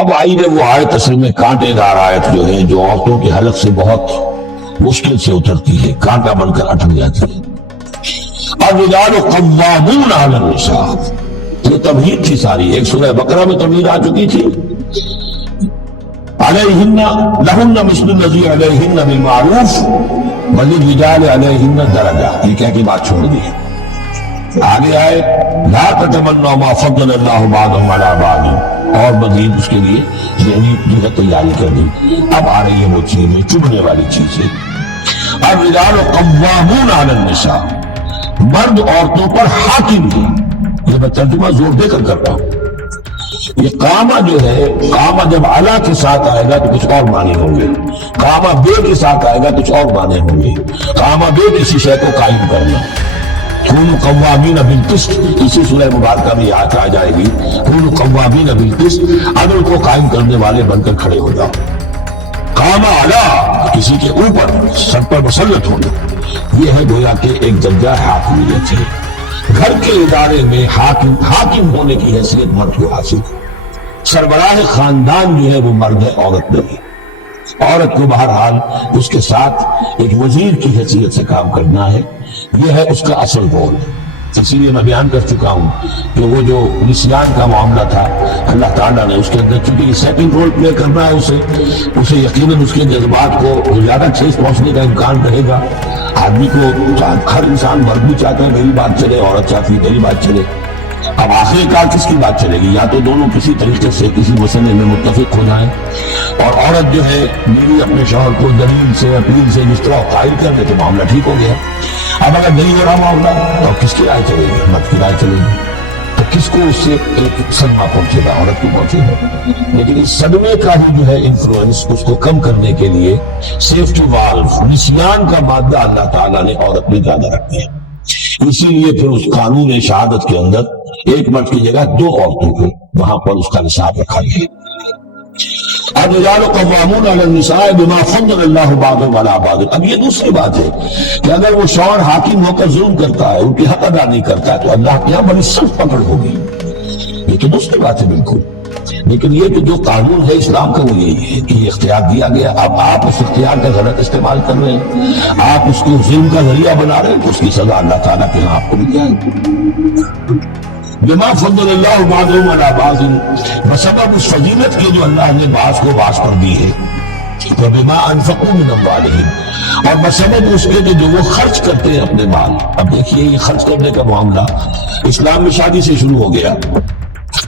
اب آئی ہے وہ آیت اصل میں کانٹے دار آیت جو ہے، جو عورتوں کے حلق سے بہت مشکل سے اترتی ہے، کانٹا بن کر اٹک جاتی ہے۔ الرجال قوامون علی النساء، یہ تمہید تھی ساری، ایک سورہ بقرہ میں تمہید آ چکی تھی، علیہن لہن مثل الذی علیہن بالمعروف وللرجال علیہن درجہ، یہ کہہ کے بات چھوڑ دی۔ آگے آئے لا تتمنوا ما فضل اللہ بعضهم علی بعض، اور مزید اس کے لیے ذہنی جو ہے تیاری کر دی۔ اب آ رہی ہے وہ چیزیں، چبھنے والی چیزیں۔ الرجال قوامون علی النساء، مرد عورتوں پر حاکم ہیں۔ یہ میں ترجمہ زور دے کر کرتا ہوں۔ یہ قامہ جو ہے، قامہ جب علا کے ساتھ آئے گا تو کچھ اور معنی ہوں گے، قامہ بے کے ساتھ آئے گا کچھ اور معنی ہوں گے۔ قامہ بے کسی شے کو قائم کرنا، کونوا قوامین بالقسط، اسی سورہ مبارکہ میں یاد آ جائے گی، کونوا قوامین بالقسط، عدل کو قائم کرنے والے بن کر کھڑے ہو جاؤ۔ قامہ علا، کسی کے اوپر سر پر مسلط ہونا، یہ ہے گویا کہ ایک درجہ حاکمیت ہے۔ گھر کے ادارے میں حاکم ہونے کی حیثیت مرد کو حاصل ہے۔ سربراہ خاندان جو ہے وہ مرد ہے، عورت نہیں۔ عورت کو بہرحال اس کے ساتھ ایک وزیر کی حیثیت سے کام کرنا ہے، یہ ہے اس کا اصل رول۔ اسی لیے میں بیان کر چکا ہوں کہ وہ جو نسیان کا معاملہ تھا، اللہ تعالیٰ نے اس کے اندر چونکہ سیکنڈ رول پلے کرنا ہے اسے یقیناً اس کے جذبات کو زیادہ ٹھیس پہنچنے کا امکان رہے گا۔ آدمی کو ہر انسان مرد بھی چاہتا ہے میری بات چلے، عورت چاہتی ہے میری بات چلے۔ اب آخر کار کس کی بات چلے گی؟ یا تو دونوں کسی طریقے سے کسی مسئلے میں متفق ہو جائیں، اور عورت جو ہے بیوی اپنے شوہر کو دلیل سے اپیل سے جس طرح قائل کر دے تو معاملہ ٹھیک ہو گیا۔ اب اگر نہیں ہو رہا معاملہ تو کس کی رائے چلے گی؟ مرد کی رائے چلے گی، تو کس کو اس سے ایک صدمہ پہنچے گا؟ عورت کو پہنچے گا۔ لیکن اس صدمے کا ہی جو ہے انفلوئنس، اس کو کم کرنے کے لیے سیفٹی والو، نسیان کا مادہ اللہ تعالیٰ نے عورت میں زیادہ رکھ دیا۔ اسی لیے پھر اس قانون شہادت کے اندر ایک مرد کی جگہ 2 عورتوں کو وہاں پر اس کا نصاب رکھا گیا۔ الرجال قوامون علی النساء بما فضل اللہ بعضهم علی بعض۔ اب یہ دوسری بات ہے کہ اگر وہ شوہر حاکم ہو کر ظلم کرتا ہے، ان کی حق ادا نہیں کرتا ہے، تو اللہ کے یہاں بڑی سخت پکڑ ہوگی۔ یہ تو دوسری بات ہے بالکل، لیکن یہ کہ جو قانون ہے اسلام کا وہ یہی ہے کہ یہ اختیار دیا گیا، اب آپ اس اختیار کا غلط استعمال کر رہے ہیں، آپ اس کو ظلم کا ذریعہ بنا رہے ہیں، تو اس کی سزا اللہ تعالیٰ کے یہاں آپ کو مل جائے گی۔ بما فضل اللہ بعضهم علی بعض، بسبب اس فضیلت کے جو اللہ نے بعض کو بعض پر دی ہے، وبما انفقوا من اموالهم، اور بسبب اس کے جو وہ خرچ کرتے ہیں اپنے مال۔ اب دیکھیے یہ خرچ کرنے کا معاملہ اسلام میں شادی سے شروع ہو گیا۔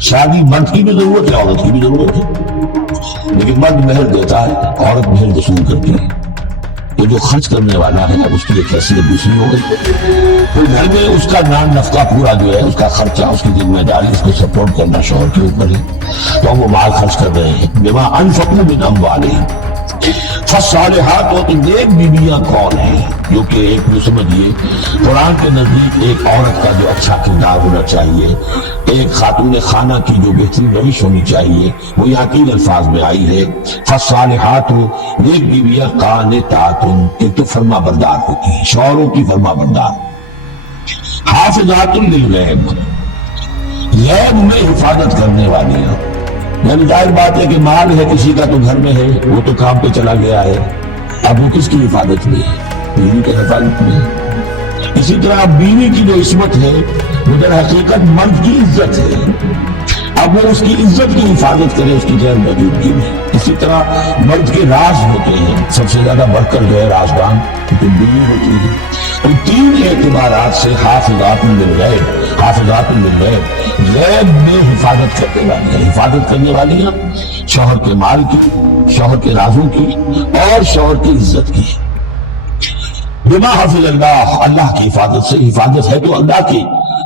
شادی مرد کی بھی ضرورت ہے، عورت کی بھی ضرورت ہے، لیکن مرد مہر دیتا ہے، عورت مہر وصول کرتی ہے۔ یہ جو خرچ کرنے والا ہے اب اس کی ایک حیثیت دوسری ہو گئی، پھر گھر میں اس کا نان نفقہ پورا جو ہے، اس کا خرچہ، اس کی ذمہ داری، اس کو سپورٹ کرنا شوہر کے اوپر ہے، تو وہ مال خرچ کر رہے ہیں۔ بما انفقوا من اموالهم، فالصالحات، اور نیک بیویاں کون ہیں؟ جو کہ ایک جو سمجھیے قرآن کے نزدیک ایک عورت کا جو اچھا کردار ہونا چاہیے، ایک خاتون خانہ کی جو بہترین روش ہونی چاہیے، وہ یہاں 3 الفاظ میں آئی ہے۔ فالصالحات، نیک بیویاں قانتات، ایک تو فرما بردار ہوتی ہیں، شوہروں کی فرما بردار۔ حافظات للغیب، غیب میں حفاظت کرنے والی ہیں۔ یعنی ظاہر بات ہے کہ مال ہے کسی کا تو گھر میں ہے، وہ تو کام پہ چلا گیا ہے، اب وہ کس کی حفاظت میں ہے؟ بیوی کے حفاظت میں ہے۔ اسی طرح بیوی کی جو عصمت ہے وہ در حقیقت مرد کی عزت ہے، اب وہ اس کی عزت کی حفاظت کرے اس کی غیر موجودگی میں۔ اسی طرح مرد کے راز ہوتے ہیں، سب سے زیادہ بڑھ کر جو ہے رازدان تو بیوی ہوتی ہے۔ ان 3 اعتبارات سے حافظات للغیب، حافظات للغیب، غیب میں حفاظت کرنے والی ہیں۔ حفاظت کرنے والی ہیں شوہر کے مال کی، شوہر کے رازوں کی، اور شوہر کی عزت کی۔ بما حفظ اللہ، اللہ کی حفاظت سے۔ حفاظت ہے تو اللہ کی،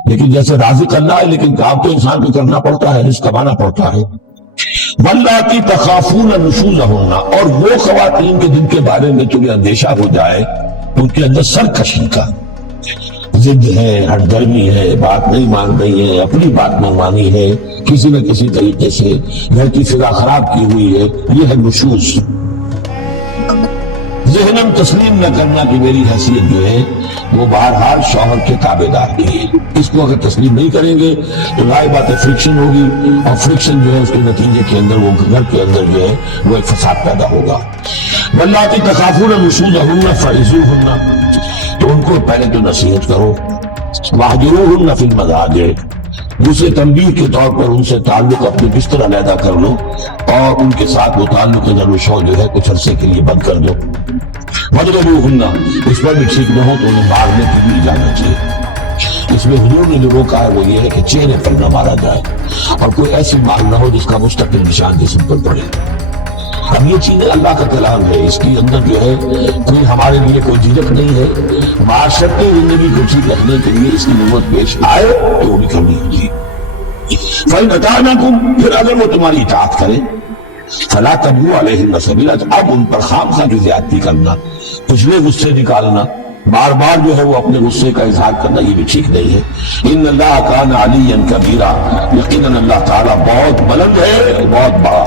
لیکن جیسے رازق اللہ ہے، لیکن کام تو انسان کو کرنا پڑتا ہے، رزق کمانا پڑتا ہے۔ واللاتی تخافون نشوزہن، اور وہ خواتین کے جن کے بارے میں تمہیں اندیشہ ہو جائے ان کے اندر سرکشی کا، ضد ہے، ہٹ درمی ہے، بات نہیں مان رہی ہے، اپنی بات نہیں مانی ہے، کسی نہ کسی طریقے سے گھر کی فضا خراب کی ہوئی ہے، یہ ہے نشوز۔ ذہناً تسلیم نہ کرنا کہ میری حیثیت جو ہے وہ بہرحال شوہر کے تابع دار کی ہے. اس کو اگر تسلیم نہیں کریں گے تو ظاہر بات ہے فرکشن ہوگی، اور فرکشن جو ہے اس کے نتیجے کے اندر وہ گھر کے اندر جو ہے وہ ایک فساد پیدا ہوگا. واللاتی تخافون نشوزہن فعظوہن، تو ان کو پہلے تو نصیحت کرو. واہجروہن فی المضاجع، دوسرے تنبیہ کے طور پر ان سے تعلق اپنے بستر علیحدہ کر لو، اور ان کے ساتھ وہ تعلق نظر و شو جو ہے کچھ عرصے کے لیے بند کر دو. وَاضْرِبُوهُنَّ، اس پر بھی ٹھیک نہ ہو تو انہیں مارنے کی بھی اجازت ہے. اس میں حضور نے جو روکا ہے وہ یہ ہے کہ چہرے پر نہ مارا جائے، اور کوئی ایسی مار نہ ہو جس کا مستقل نشان جسم پر پڑے. اب یہ چیزیں اللہ کا کلام ہے، اس کے اندر جو ہے کوئی ہمارے لیے کوئی جھجک نہیں ہے. معاشرتی زندگی کو ٹھیک رکھنے کے لیے اس کی نوبت پیش آئے تو وہ بھی کرنی ہوگی. فَإِنْ أَطَعْنَكُمْ، پھر اگر وہ تمہاری اطاعت کریں، فَلَا تَبْغُوا عَلَيْهِنَّ سَبِيلًا، اب ان پر خامخواہ جو زیادتی کرنا، پچھلے غصے نکالنا، بار بار جو ہے وہ اپنے غصے کا اظہار کرنا، یہ بھی ٹھیک نہیں ہے. ان اللہ کان علیٰ کبیرہ، یقیناً اللہ تعالیٰ بہت بلند ہے، بہت بڑا